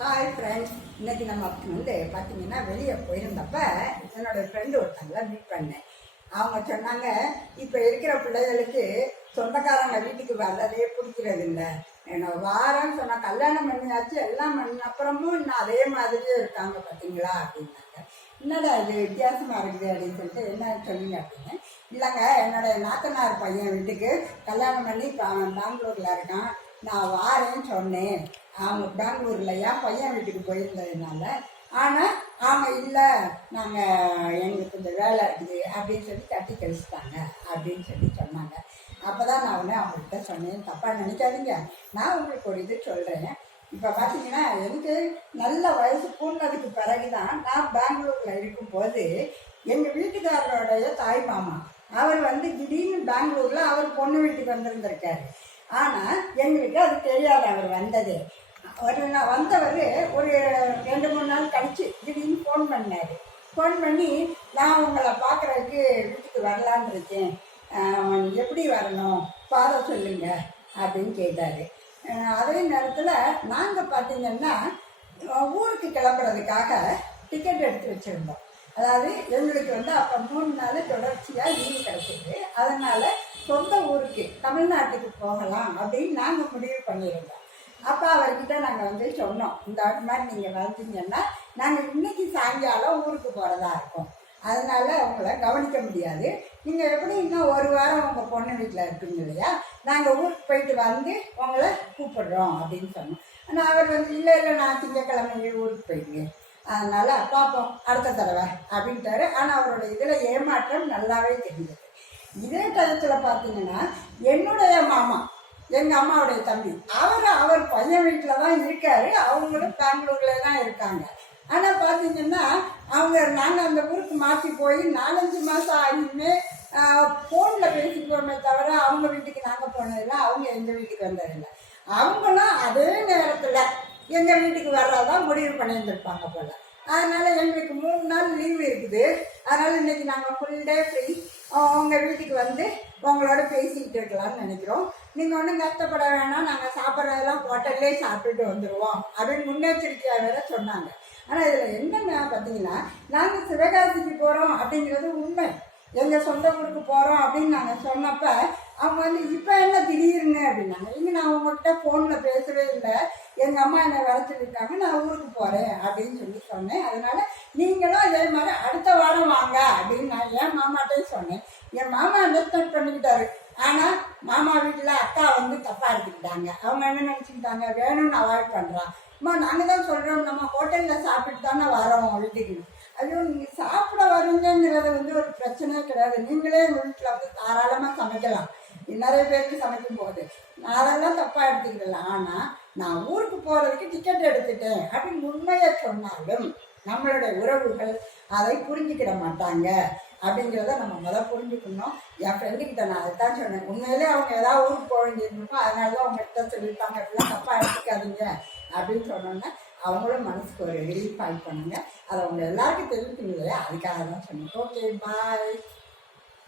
Hi friends இன்னைக்கு நம்ம வந்து பார்த்தீங்கன்னா வெளியே போயிருந்தப்ப என்னோட ஃப்ரெண்டு ஒருத்தங்கள மீட் பண்ணேன். அவங்க சொன்னாங்க இப்போ இருக்கிற பிள்ளைகளுக்கு சொந்தக்காரங்க வீட்டுக்கு வர்றதே பிடிக்கிறது இல்லை. என்ன வாரம்னு சொன்னால் கல்யாணம் பண்ணியாச்சு எல்லாம் பண்ண அப்புறமும் இன்னும் அதே மாதிரியே இருக்காங்க பார்த்தீங்களா அப்படின்னாங்க. என்னடா இது? வித்தியாசமாக இருக்குது அப்படின்னு சொல்லிட்டு என்ன சொன்னீங்க அப்படின்னு இல்லைங்க என்னோட நாத்தனார் பையன் வீட்டுக்கு கல்யாணம் பண்ணி இப்போ அவன் பெங்களூர்ல இருக்கான். நான் வாரேன்னு சொன்னேன். அவங்க பெங்களூர்ல பையன் வீட்டுக்கு போயிருந்ததுனால. ஆனால் அவங்க இல்லை நாங்கள் எங்களுக்கு கொஞ்சம் வேலை இருக்குது அப்படின்னு சொல்லி தட்டி கழிச்சிட்டாங்க அப்படின்னு சொல்லி சொன்னாங்க. அப்போ தான் நான் உடனே அவங்கள்ட்ட சொன்னேன் தப்பாக நினைக்காதீங்க. நான் உங்களுக்கு ஒரு இது சொல்கிறேன் இப்போ பார்த்தீங்கன்னா எனக்கு நல்ல வயசு பூண்டதுக்கு பிறகு தான் நான் பெங்களூரில் இருக்கும்போது எங்கள் வீட்டுக்காரருடைய தாய் மாமா அவர் வந்து திடீர்னு பெங்களூரில் அவர் பொண்ணு வீட்டுக்கு வந்திருந்திருக்காரு. ஆனால் எங்களுக்கு அது தெரியாது அவர் வந்தது. ஒரு நான் வந்தவர் ஒரு ரெண்டு மூணு நாள் கழிச்சு திடீர்னு ஃபோன் பண்ணார். ஃபோன் பண்ணி நான் உங்களை பார்க்குறதுக்கு வீட்டுக்கு வரலான்னு இருக்கேன். எப்படி வரணும்? பாதை சொல்லுங்க அப்படின்னு கேட்டார். அதே நேரத்தில் நாங்கள் பார்த்தீங்கன்னா ஊருக்கு கிளம்புறதுக்காக டிக்கெட் எடுத்து வச்சுருந்தோம். அதாவது எங்களுக்கு வந்து அப்போ மூணு நாள் தொடர்ச்சியாக லீவு கிடச்சிது. அதனால் சொந்த ஊருக்கு தமிழ்நாட்டுக்கு போகலாம் அப்படின்னு நாங்கள் முடிவு பண்ணியிருந்தோம். அப்போ அவர்கிட்ட நாங்கள் வந்து சொன்னோம் இந்த மாதிரி நீங்கள் வந்தீங்கன்னா நாங்கள் இன்னைக்கு சாயங்காலம் ஊருக்கு போகிறதா இருக்கோம். அதனால உங்களை கவனிக்க முடியாது. நீங்கள் எப்படி இன்னும் ஒரு வாரம் உங்கள் பொண்ணு வீட்டில் இருக்குங்க இல்லையா? நாங்கள் ஊருக்கு போயிட்டு வந்து உங்களை கூப்பிடுறோம் அப்படின்னு சொன்னோம். ஆனால் அவர் வந்து இல்லை இல்லை நான் திங்கக்கிழமை ஊருக்கு போயிடுவேன் அதனால் பார்ப்போம் அடுத்த தடவை அப்படின்ட்டாரு. ஆனால் அவரோட இதில் ஏமாற்றம் நல்லாவே தெரிஞ்சது. இதே டயத்தில் பார்த்தீங்கன்னா என்னுடைய மாமா எங்கள் அம்மாவுடைய தம்பி அவர் அவர் பையன் வீட்டில் தான் இருக்காரு அவங்களும் பெங்களூர்ல தான் இருக்காங்க. ஆனால் பார்த்தீங்கன்னா அவங்க நாங்கள் அந்த ஊருக்கு மாற்றி போய் நாலஞ்சு மாதம் ஆகியுமே ஃபோனில் பேசிக்குவோமே தவிர அவங்க வீட்டுக்கு நாங்கள் போனதில்லை அவங்க எங்கள் வீட்டுக்கு வந்ததில்லை. அவங்களும் அதே நேரத்தில் எங்கள் வீட்டுக்கு வர்றதான் முடிவு பண்ணியிருந்திருப்பாங்க போல். அதனால எங்களுக்கு மூணு நாள் லீவு இருக்குது. அதனால இன்னைக்கு நாங்கள் ஃபுல் டே ஃப்ரீ உங்கள் வீட்டுக்கு வந்து உங்களோட பேசிக்கிட்டு இருக்கலாம்னு நினைக்கிறோம். நீங்கள் ஒன்றும் கஷ்டப்பட வேணாம். நாங்கள் சாப்பிட்றதெல்லாம் ஹோட்டல்லே சாப்பிட்டுட்டு வந்துடுவோம் அப்படின்னு முன்னெச்சரிக்கையாக வேற சொன்னாங்க. ஆனால் இதில் என்னென்ன பார்த்தீங்கன்னா நாங்கள் சிவகாசிக்கு போகிறோம் அப்படிங்கிறது உண்மை. எங்கள் சொந்த ஊருக்கு போகிறோம் அப்படின்னு நாங்கள் சொன்னப்ப அவங்க வந்து இப்போ என்ன திடீர்னு அப்படின்னாங்க. இங்கே நான் உங்கள்கிட்ட ஃபோனில் பேசவே இல்லை. எங்கள் அம்மா என்னை வர சொல்லியிருக்காங்க நான் ஊருக்கு போகிறேன் அப்படின்னு சொல்லி சொன்னேன். அதனால நீங்களும் அதே மாதிரி அடுத்த வாரம் வாங்க அப்படின்னு நான் என் மாமாட்டையும் சொன்னேன். என் மாமா அண்டர்ஸ்டாண்ட் பண்ணிக்கிட்டாரு. ஆனால் மாமா வீட்டில் அக்கா வந்து தப்பாக எடுத்துக்கிட்டாங்க. அவங்க என்ன நினச்சிக்கிட்டாங்க? வேணும்னு அவாய்ட் பண்ணுறான் அம்மா நாங்கள் தான் சொல்கிறோம் நம்ம ஹோட்டலில் சாப்பிட்டு தானே வரோம் வீட்டுக்கு. ஐயோ நீங்கள் சாப்பிட வரீங்கிறது வந்து ஒரு பிரச்சனையே கிடையாது. நீங்களே உங்கள் வீட்டில் வந்து தாராளமாக சமைக்கலாம். நிறைய பேருக்கு சமைக்கும் போது. நான் அதெல்லாம் தப்பாக எடுத்துக்கிடல. ஆனால் நான் ஊருக்கு போகிறதுக்கு டிக்கெட் எடுத்துட்டேன் அப்படின்னு உண்மையை சொன்னாலும் நம்மளுடைய உறவுகள் அதை புரிஞ்சுக்கிட மாட்டாங்க அப்படிங்கிறத நம்ம முதல் புரிஞ்சுக்கணும். என் ஃப்ரெண்டுக்கிட்ட நான் அதுதான் சொன்னேன். உண்மையிலே அவங்க ஏதாவது ஊருக்கு போக வேண்டியிருந்தோம் அதனால தான் அவங்ககிட்ட சொல்லியிருப்பாங்க. இப்படிலாம் தப்பாக எடுத்துக்காதீங்க அப்படின்னு சொன்னோன்னே அவங்களும் மனசுக்கு ஒரு ரிலீஃப் ஆகி பண்ணுங்க அதை அவங்க எல்லாருக்கும் தெரிஞ்சுக்கணும் இல்லையா? அதுக்காக தான் சொன்னேன். Okay bye